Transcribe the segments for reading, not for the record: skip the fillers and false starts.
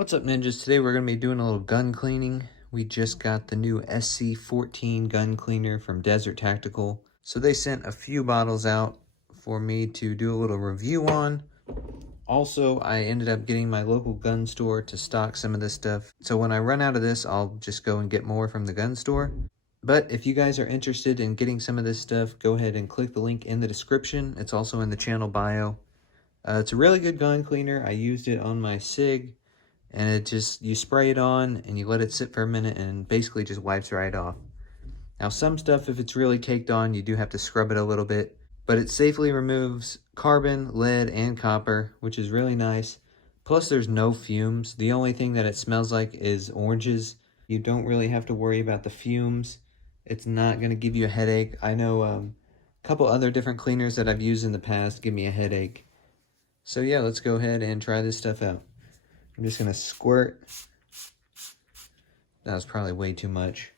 What's up, ninjas? Today we're going to be doing a little gun cleaning. We just got the new SC-14 gun cleaner from Desert Tactical. So they sent a few bottles out for me to do a little review on. Also, I ended up getting my local gun store to stock some of this stuff. So when I run out of this, I'll just go and get more from the gun store. But if you guys are interested in getting some of this stuff, go ahead and click the link in the description. It's also in the channel bio. It's a really good gun cleaner. I used it on my SIG. And it just, you spray it on and you let it sit for a minute and basically just wipes right off. Now some stuff, if it's really caked on, you do have to scrub it a little bit, but it safely removes carbon, lead, and copper, which is really nice. Plus there's no fumes. The only thing that it smells like is oranges. You don't really have to worry about the fumes. It's not going to give you a headache. I know a couple other different cleaners that I've used in the past give me a headache. So yeah, let's go ahead and try this stuff out. I'm just going to squirt. That was probably way too much.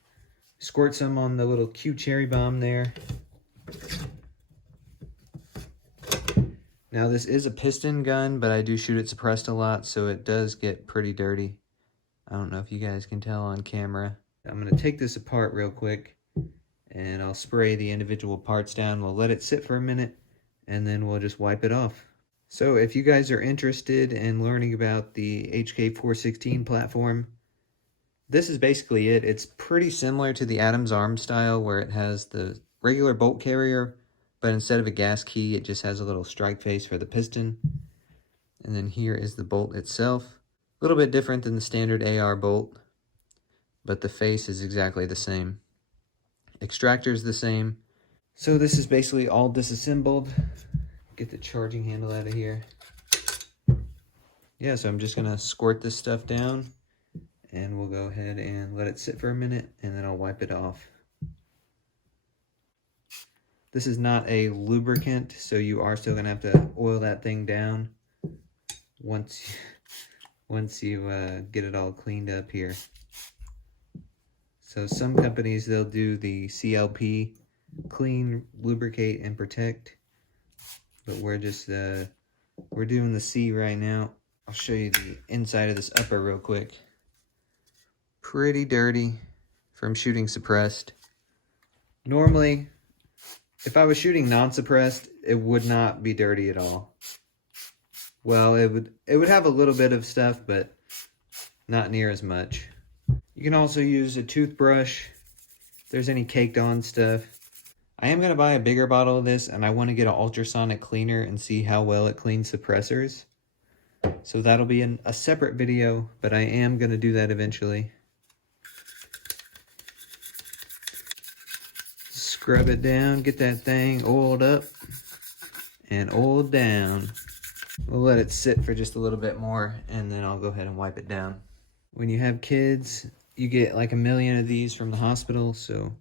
Squirt some on the little cute cherry bomb there. Now this is a piston gun, but I do shoot it suppressed a lot, so it does get pretty dirty. I don't know if you guys can tell on camera. I'm going to take this apart real quick, and I'll spray the individual parts down. We'll let it sit for a minute, and then we'll just wipe it off. So if you guys are interested in learning about the HK416 platform, this is basically it. It's pretty similar to the Adams Arms style, where it has the regular bolt carrier, but instead of a gas key, it just has a little strike face for the piston. And then here is the bolt itself. A little bit different than the standard AR bolt, but the face is exactly the same. Extractor is the same. So this is basically all disassembled. Get the charging handle out of here. Yeah, so I'm just gonna squirt this stuff down and we'll go ahead and let it sit for a minute and then I'll wipe it off. This is not a lubricant, so you are still gonna have to oil that thing down once you get it all cleaned up here. So some companies, they'll do the CLP, clean, lubricate, and protect. But we're just, we're doing the C right now. I'll show you the inside of this upper real quick. Pretty dirty from shooting suppressed. Normally, if I was shooting non-suppressed, it would not be dirty at all. Well, it would have a little bit of stuff, but not near as much. You can also use a toothbrush if there's any caked on stuff. I am going to buy a bigger bottle of this, and I want to get an ultrasonic cleaner and see how well it cleans suppressors. So that'll be in a separate video, but I am going to do that eventually. Scrub it down, get that thing oiled up and oiled down. We'll let it sit for just a little bit more, and then I'll go ahead and wipe it down. When you have kids, you get like 1 million of these from the hospital, so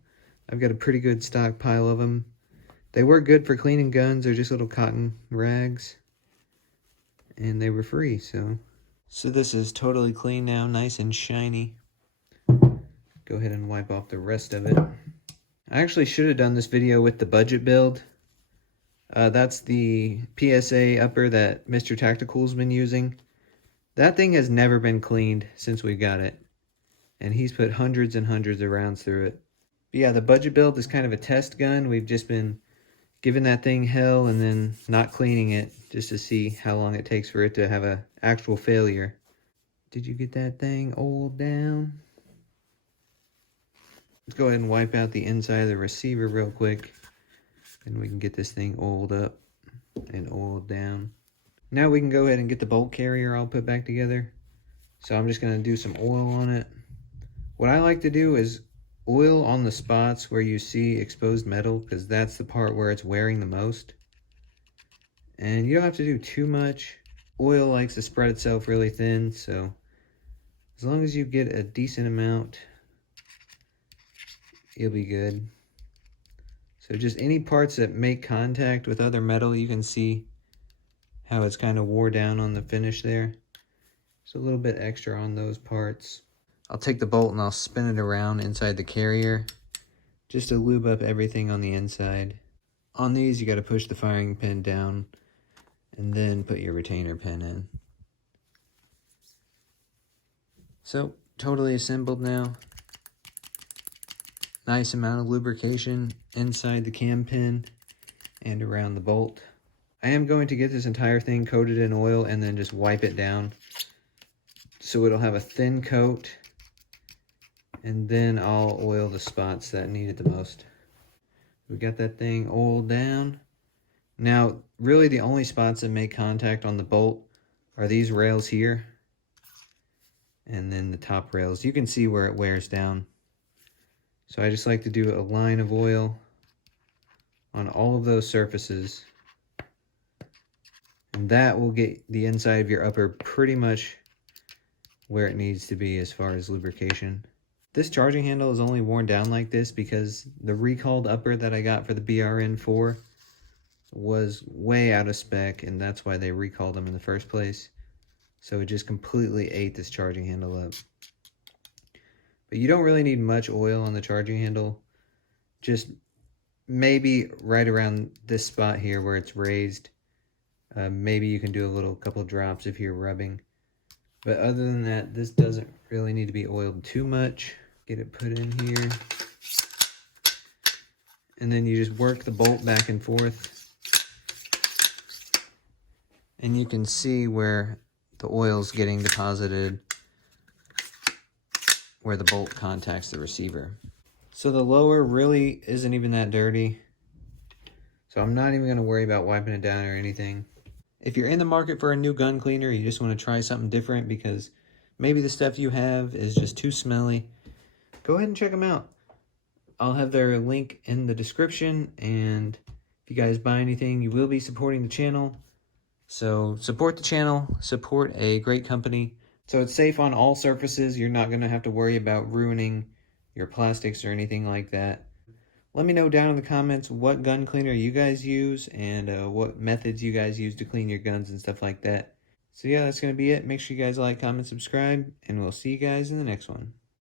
I've got a pretty good stockpile of them. They work good for cleaning guns. They're just little cotton rags. And they were free, so. So this is totally clean now, nice and shiny. Go ahead and wipe off the rest of it. I actually should have done this video with the budget build. That's the PSA upper that Mr. Tactical's been using. That thing has never been cleaned since we got it. And he's put hundreds and hundreds of rounds through it. But yeah, the budget build is kind of a test gun. We've just been giving that thing hell and then not cleaning it just to see how long it takes for it to have an actual failure. Did you get that thing oiled down? Let's go ahead and wipe out the inside of the receiver real quick, and we can get this thing oiled up and oiled down. Now we can go ahead and get the bolt carrier all put back together. So I'm just going to do some oil on it. What I like to do is oil on the spots where you see exposed metal, because that's the part where it's wearing the most. And you don't have to do too much. Oil likes to spread itself really thin, so as long as you get a decent amount, you'll be good. So just any parts that make contact with other metal, you can see how it's kind of wore down on the finish there. Just a little bit extra on those parts. I'll take the bolt and I'll spin it around inside the carrier just to lube up everything on the inside. On these, you got to push the firing pin down and then put your retainer pin in. So, totally assembled now. Nice amount of lubrication inside the cam pin and around the bolt. I am going to get this entire thing coated in oil and then just wipe it down so it'll have a thin coat, and then I'll oil the spots that need it the most. We got that thing oiled down. Now, really the only spots that make contact on the bolt are these rails here and then the top rails. You can see where it wears down. So I just like to do a line of oil on all of those surfaces. And that will get the inside of your upper pretty much where it needs to be as far as lubrication. This charging handle is only worn down like this because the recalled upper that I got for the BRN4 was way out of spec, and that's why they recalled them in the first place. So it just completely ate this charging handle up. But you don't really need much oil on the charging handle. Just maybe right around this spot here where it's raised. Maybe you can do a couple drops if you're rubbing. But other than that, this doesn't really need to be oiled too much. Get it put in here. And then you just work the bolt back and forth. And you can see where the oil's getting deposited, where the bolt contacts the receiver. So the lower really isn't even that dirty. So I'm not even going to worry about wiping it down or anything. If you're in the market for a new gun cleaner, you just want to try something different because maybe the stuff you have is just too smelly, go ahead and check them out. I'll have their link in the description, and if you guys buy anything, you will be supporting the channel. So support the channel, support a great company. So it's safe on all surfaces. You're not going to have to worry about ruining your plastics or anything like that. Let me know down in the comments what gun cleaner you guys use and what methods you guys use to clean your guns and stuff like that. So yeah, that's going to be it. Make sure you guys like, comment, subscribe, and we'll see you guys in the next one.